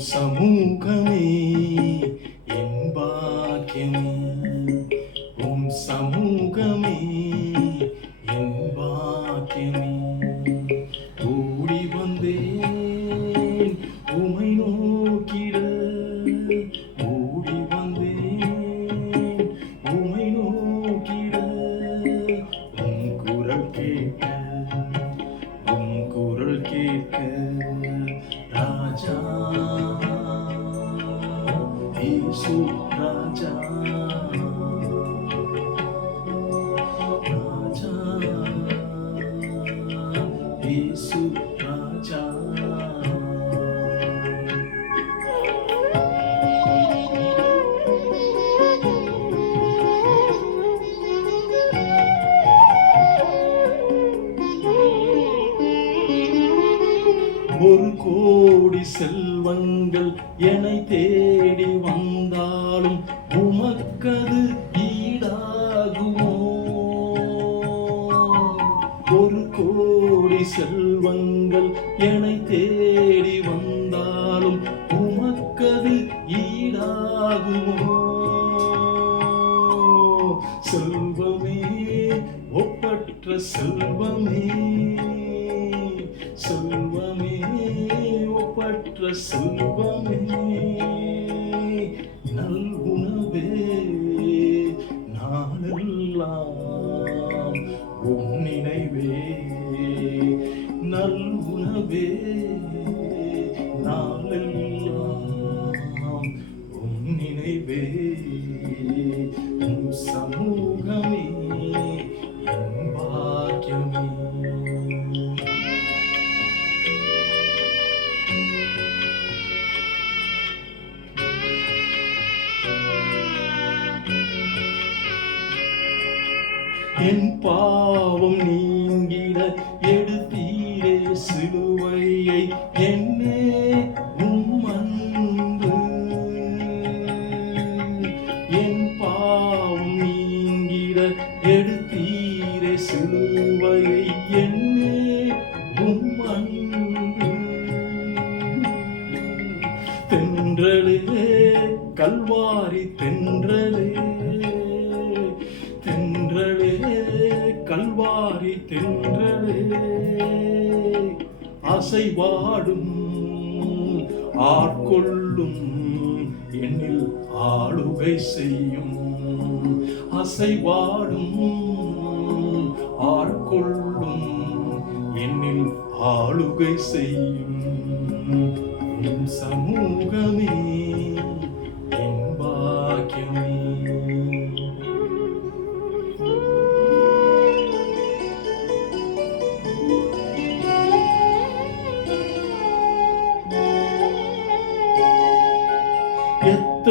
சமூகமே என் பாக்கியமே உம் சமூகமே. இயேசு ராஜா ராஜா செல்வங்கள் என்னை தேடி வந்தாலும் உமக்கது ஈடாகுமோ? ஒரு கோடி செல்வங்கள் என்னை தேடி வந்தாலும் உமக்கது ஈடாகுமோ? செல்வமே ஒப்பற்ற செல்வமே செல்வமே. ஒப்பற்ற செல்வமே நல்குணவே நாளெல்லாம் உன் நினைவே நல்குணவே என் பாவம் நீங்கிட தின்றனே அசைவாடும் ஆட்கொள்ளும் எண்ணில் ஆளுகை செய்யும். அசைவாடும் ஆட்கொள்ளும் என்னில் ஆளுகை செய்யும். உம் சமூகமே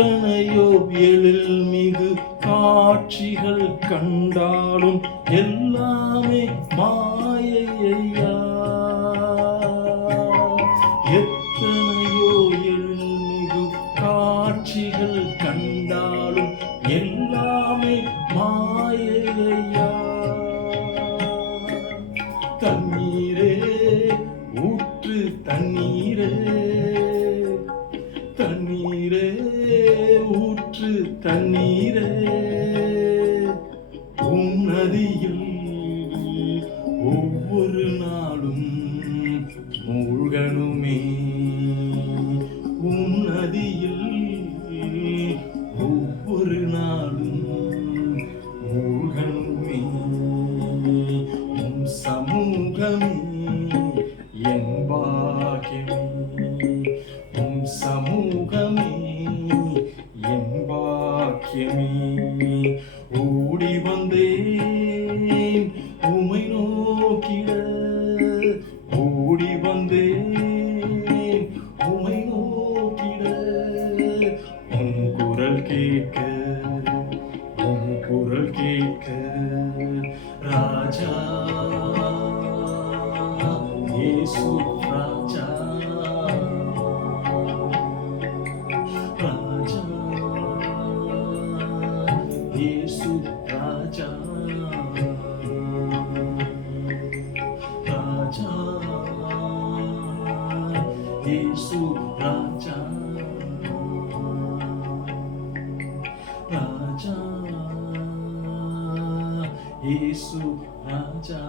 எத்தனையோ எழில் மிகு காட்சிகள் கண்டாலும் எல்லாமே மாயையா எத்தனை நீரே உன் நதியில் ஒவ்வொரு நாளும் மூழ்கணுமே. உன் நதியில் ஒவ்வொரு நாளும் மூழ்கணுமே. உன் சமூகமே. கேட்க உன் குரல் கேட்க ராஜா இயேசு ராஜா ராஜா ராஜா இயேசு ராஜா